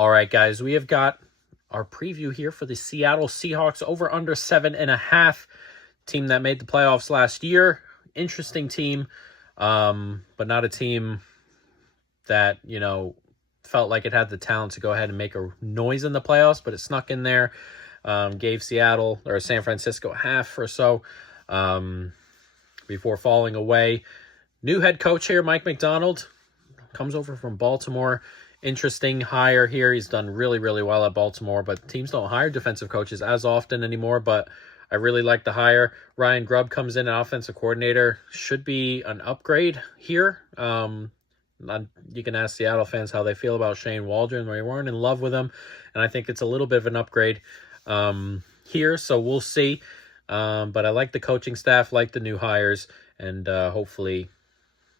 All right, guys, we have got our preview here for the Seattle Seahawks over under 7.5. Team that made the playoffs last year. Interesting team, but not a team that, felt like it had the talent to go ahead and make a noise in the playoffs, but it snuck in there. Gave Seattle or San Francisco half or so before falling away. New head coach here, Mike Macdonald, comes over from Baltimore. Interesting hire here. He's done really, really well at Baltimore, but teams don't hire defensive coaches as often anymore, but I really like the hire. Ryan Grubb comes in, an offensive coordinator. Should be an upgrade here. You can ask Seattle fans how they feel about Shane Waldron. They weren't in love with him, and I think it's a little bit of an upgrade here, so we'll see. But I like the coaching staff, like the new hires, and hopefully,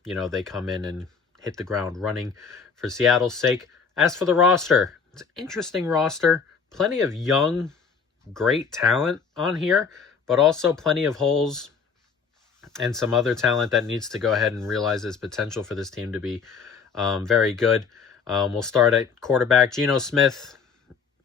they come in and hit the ground running for Seattle's sake. As for the roster, it's an interesting roster. Plenty of young, great talent on here, but also plenty of holes and some other talent that needs to go ahead and realize its potential for this team to be very good. We'll start at quarterback. Geno Smith,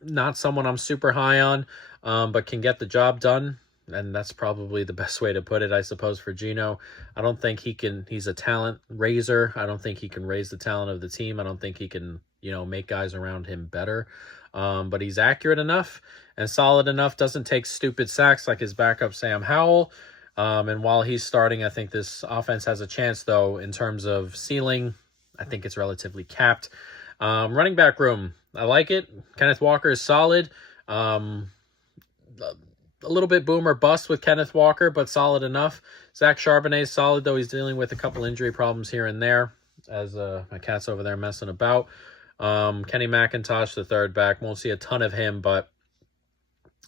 not someone I'm super high on, but can get the job done. And that's probably the best way to put it, I suppose, for Geno. I don't think he's a talent raiser. I don't think he can raise the talent of the team. I don't think he can, make guys around him better. But he's accurate enough and solid enough, doesn't take stupid sacks like his backup Sam Howell. And while he's starting, I think this offense has a chance, though, in terms of ceiling. I think it's relatively capped. Running back room, I like it. Kenneth Walker is solid. A little bit boom or bust with Kenneth Walker, but solid enough. Zach Charbonnet is solid, though he's dealing with a couple injury problems here and there, as my cat's over there messing about. Kenny McIntosh, the third back. Won't see a ton of him, but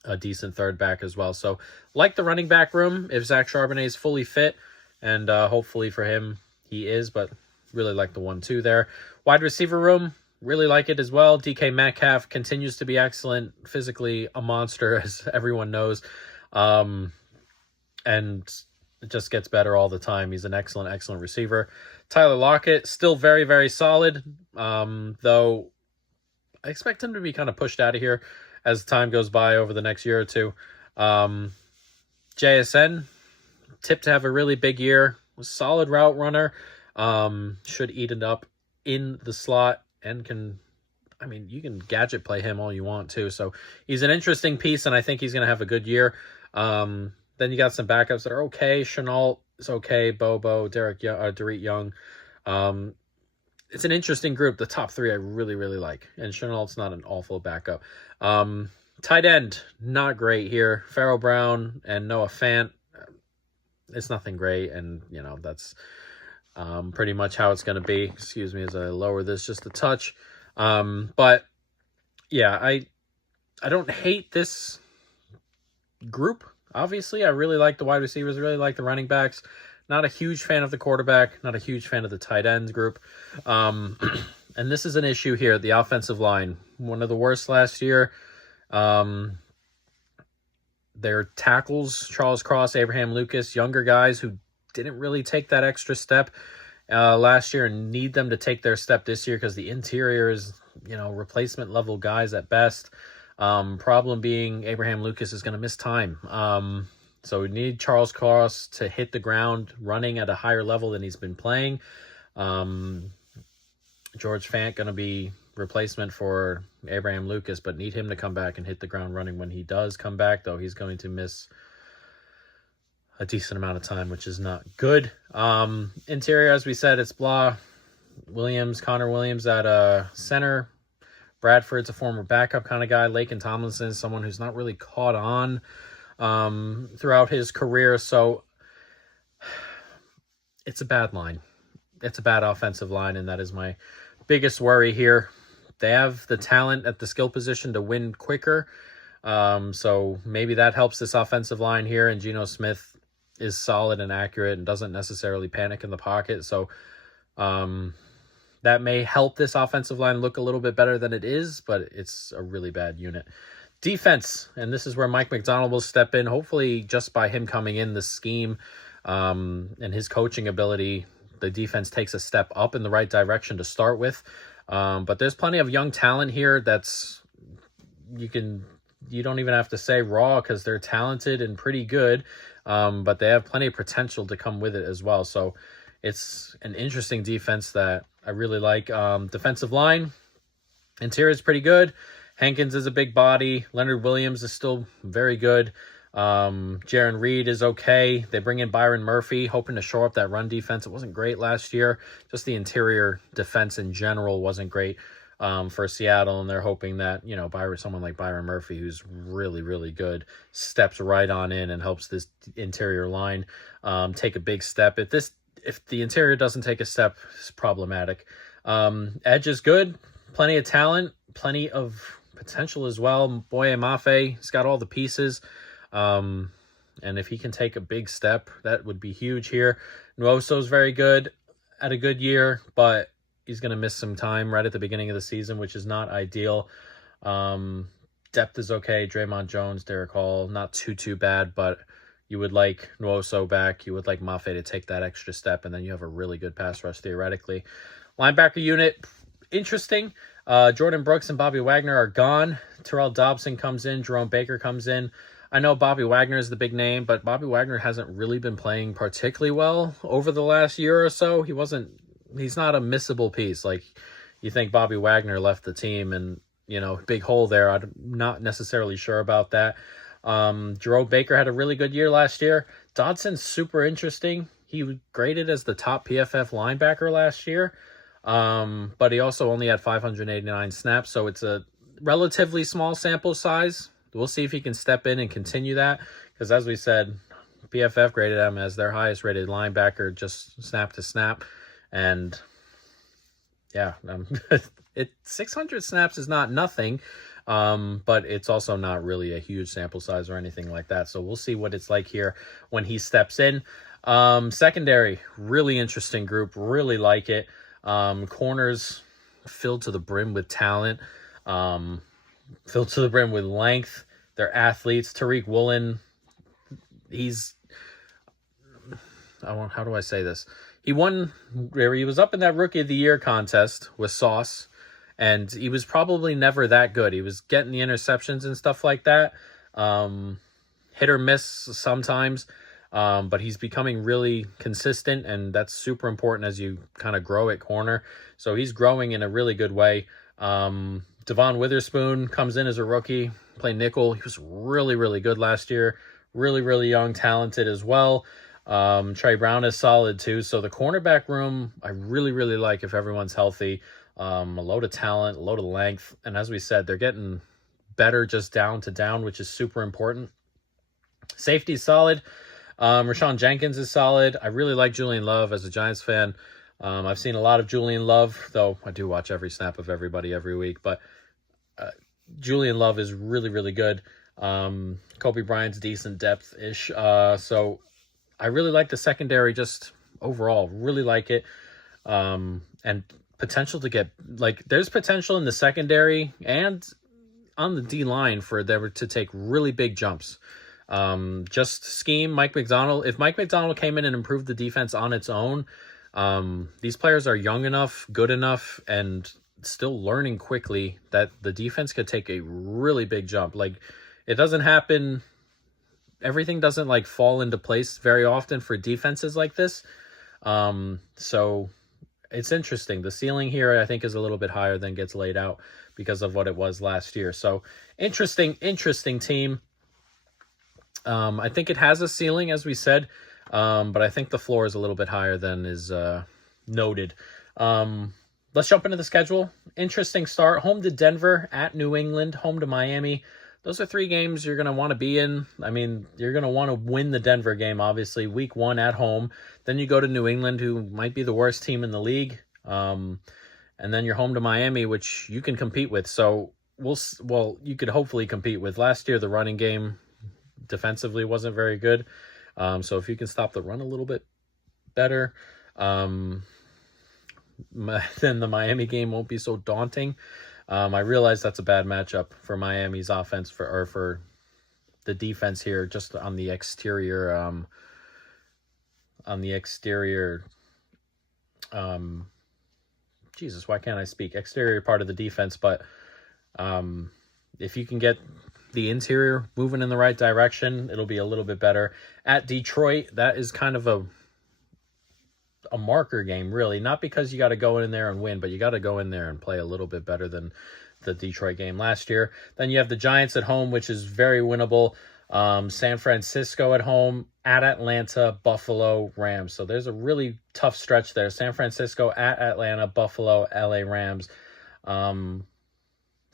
a decent third back as well. So, like the running back room, if Zach Charbonnet is fully fit, and hopefully for him, he is, but really like the 1-2 there. Wide receiver room, really like it as well. DK Metcalf continues to be excellent, physically a monster, as everyone knows. And it just gets better all the time. He's an excellent, excellent receiver. Tyler Lockett, still very, very solid, though I expect him to be kind of pushed out of here as time goes by over the next year or two. JSN, tipped to have a really big year. Solid route runner. Should eat it up in the slot and you can gadget play him all you want to. So he's an interesting piece, and I think he's going to have a good year. Then you got some backups that are okay. Chenault is okay. Bobo, Dorit Young. It's an interesting group. The top three I really, really like. And Chenault's not an awful backup. Tight end, not great here. Pharaoh Brown and Noah Fant. It's nothing great, and, that's pretty much how it's going to be. Excuse me as I lower this just a touch. But, yeah, I don't hate this group. Obviously, I really like the wide receivers, really like the running backs. Not a huge fan of the quarterback, not a huge fan of the tight ends group. And this is an issue here, the offensive line. One of the worst last year. Their tackles, Charles Cross, Abraham Lucas, younger guys who didn't really take that extra step last year and need them to take their step this year because the interior is, replacement level guys at best. Problem being Abraham Lucas is going to miss time. So we need Charles Cross to hit the ground running at a higher level than he's been playing. George Fant going to be replacement for Abraham Lucas, but need him to come back and hit the ground running when he does come back, though he's going to miss a decent amount of time, which is not good. Interior, as we said, it's Connor Williams at center. Bradford's a former backup kind of guy. Laken Tomlinson is someone who's not really caught on throughout his career. So it's a bad line. It's a bad offensive line, and that is my biggest worry here. They have the talent at the skill position to win quicker. So maybe that helps this offensive line here. And Geno Smith is solid and accurate and doesn't necessarily panic in the pocket. So that may help this offensive line look a little bit better than it is, but it's a really bad unit. Defense, and this is where Mike Macdonald will step in, hopefully just by him coming in the scheme and his coaching ability, the defense takes a step up in the right direction to start with. But there's plenty of young talent here that's you don't even have to say raw because they're talented and pretty good, but they have plenty of potential to come with it as well. So it's an interesting defense that I really like. Defensive line, interior is pretty good. Hankins is a big body. Leonard Williams is still very good. Jaron Reed is okay. They bring in Byron Murphy, hoping to shore up that run defense. It wasn't great last year. Just the interior defense in general wasn't great for Seattle, and they're hoping that, someone like Byron Murphy, who's really, really good, steps right on in and helps this interior line take a big step. If the interior doesn't take a step, it's problematic. Edge is good. Plenty of talent. Plenty of potential as well. Boye Mafe, he's got all the pieces. And if he can take a big step, that would be huge here. Nwosu's very good, had a good year, but he's going to miss some time right at the beginning of the season, which is not ideal. Depth is okay. Draymond Jones, Derek Hall, not too bad, but you would like Nwosu back. You would like Mafe to take that extra step, and then you have a really good pass rush theoretically. Linebacker unit, interesting. Jordan Brooks and Bobby Wagner are gone. Terrell Dobson comes in. Jerome Baker comes in. I know Bobby Wagner is the big name, but Bobby Wagner hasn't really been playing particularly well over the last year or so. He's not a missable piece. Like, you think Bobby Wagner left the team and, big hole there. I'm not necessarily sure about that. Jerome Baker had a really good year last year. Dodson's super interesting. He was graded as the top PFF linebacker last year, but he also only had 589 snaps, so it's a relatively small sample size. We'll see if he can step in and continue that, because as we said, PFF graded him as their highest rated linebacker just snap to snap. And yeah, 600 snaps is not nothing, but it's also not really a huge sample size or anything like that. So we'll see what it's like here when he steps in. Secondary, really interesting group, really like it. Corners filled to the brim with talent, filled to the brim with length. They're athletes. Tariq Woolen, how do I say this? He was up in that Rookie of the Year contest with Sauce, and he was probably never that good. He was getting the interceptions and stuff like that. Hit or miss sometimes, but he's becoming really consistent, and that's super important as you kind of grow at corner. So he's growing in a really good way. Devon Witherspoon comes in as a rookie, playing nickel. He was really, really good last year. Really, really young, talented as well. Trey Brown is solid too. So the cornerback room, I really, really like if everyone's healthy. A load of talent, a load of length. And as we said, they're getting better just down to down, which is super important. Safety is solid. Rashawn Jenkins is solid. I really like Julian Love as a Giants fan. I've seen a lot of Julian Love, though I do watch every snap of everybody every week. But Julian Love is really, really good. Kobe Bryant's decent depth-ish. So I really like the secondary just overall. Really like it. And potential to get, there's potential in the secondary and on the D-line for them to take really big jumps. Just scheme, Mike Macdonald. If Mike Macdonald came in and improved the defense on its own, these players are young enough, good enough, and still learning quickly that the defense could take a really big jump. It doesn't happen. Everything doesn't fall into place very often for defenses like this. So it's interesting. The ceiling here, I think, is a little bit higher than gets laid out because of what it was last year. So interesting team. I think it has a ceiling, as we said, but I think the floor is a little bit higher than is noted. Let's jump into the schedule. Interesting start. Home to Denver, at New England, home to Miami. Those are 3 games you're going to want to be in. I mean, you're going to want to win the Denver game, obviously, week 1 at home. Then you go to New England, who might be the worst team in the league. And then you're home to Miami, which you can compete with. So, you could hopefully compete with. Last year, the running game defensively wasn't very good. So if you can stop the run a little bit better, then the Miami game won't be so daunting. I realize that's a bad matchup for Miami's offense for the defense here, just on the exterior Jesus, why can't I speak? Exterior part of the defense, but if you can get the interior moving in the right direction, it'll be a little bit better. At Detroit, that is kind of a marker game, really. Not because you got to go in there and win, but you got to go in there and play a little bit better than the Detroit game last year. Then you have the Giants at home, which is very winnable. San Francisco at home, at Atlanta, Buffalo, Rams. So there's a really tough stretch there. San Francisco, at Atlanta, Buffalo, LA Rams.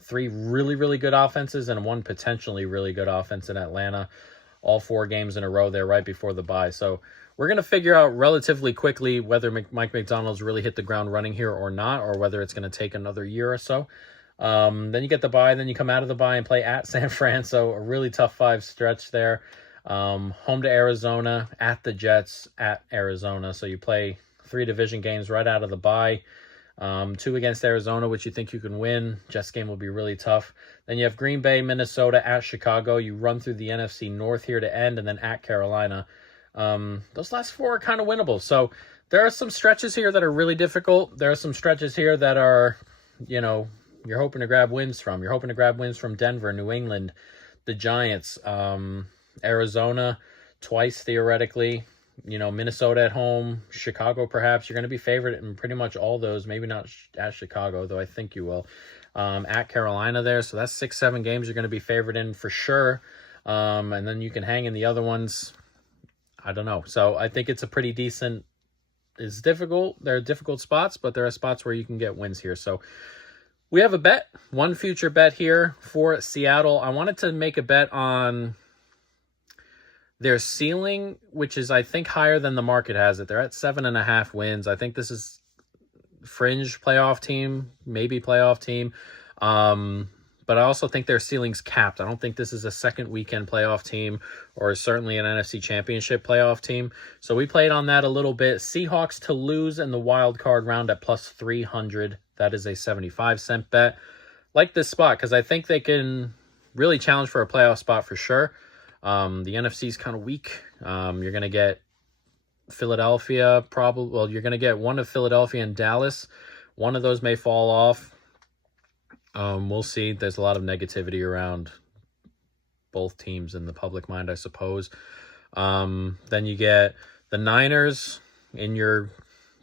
3 really, really good offenses and 1 potentially really good offense in Atlanta. All 4 games in a row there right before the bye. So we're going to figure out relatively quickly whether Mike Macdonald's really hit the ground running here or not, or whether it's going to take another year or so. Then you get the bye, then you come out of the bye and play at San Fran. So a really tough 5 stretch there. Home to Arizona, at the Jets, at Arizona. So you play 3 division games right out of the bye. 2 against Arizona, which you think you can win. Jets game will be really tough. Then you have Green Bay, Minnesota, at Chicago. You run through the NFC North here to end, and then at Carolina. Those last 4 are kind of winnable. So there are some stretches here that are really difficult. There are some stretches here that are, you're hoping to grab wins from. You're hoping to grab wins from Denver, New England, the Giants, Arizona, twice theoretically. Minnesota at home, Chicago perhaps. You're going to be favored in pretty much all those. Maybe not at Chicago, though I think you will. At Carolina there. So that's 6-7 games you're going to be favored in for sure. And then you can hang in the other ones. I don't know. So I think it's a pretty decent... It's difficult. There are difficult spots, but there are spots where you can get wins here. So we have a bet. One future bet here for Seattle. I wanted to make a bet on their ceiling, which is, I think, higher than the market has it. They're at 7.5 wins. I think this is fringe playoff team, maybe playoff team. But I also think their ceiling's capped. I don't think this is a second weekend playoff team or certainly an NFC Championship playoff team. So we played on that a little bit. Seahawks to lose in the wild card round at plus 300. That is a 75-cent bet. Like this spot because I think they can really challenge for a playoff spot for sure. The NFC is kind of weak. You're going to get Philadelphia probably. Well, you're going to get one of Philadelphia and Dallas. One of those may fall off. We'll see. There's a lot of negativity around both teams in the public mind, I suppose. Then you get the Niners in your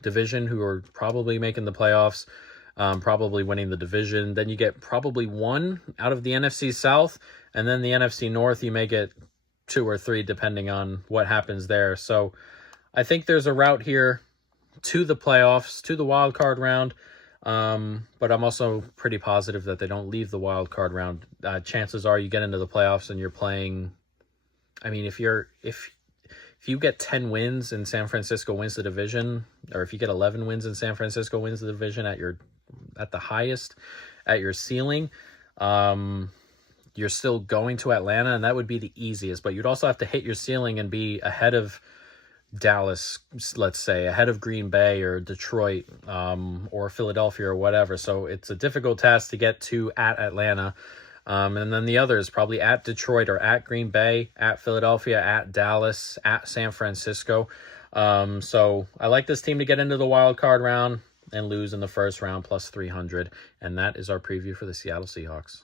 division who are probably making the playoffs, probably winning the division. Then you get probably 1 out of the NFC South. And then the NFC North, you may get 2 or 3 depending on what happens there. So I think there's a route here to the playoffs, to the wild card round. But I'm also pretty positive that they don't leave the wild card round. Chances are you get into the playoffs and you're playing. I mean, if you get 10 wins and San Francisco wins the division, or if you get 11 wins and San Francisco wins the division at the highest, at your ceiling, you're still going to Atlanta, and that would be the easiest. But you'd also have to hit your ceiling and be ahead of Dallas, let's say, ahead of Green Bay or Detroit, or Philadelphia or whatever. So it's a difficult task to get to at Atlanta. And then the others probably at Detroit or at Green Bay, at Philadelphia, at Dallas, at San Francisco. So I like this team to get into the wild card round and lose in the first round plus 300. And that is our preview for the Seattle Seahawks.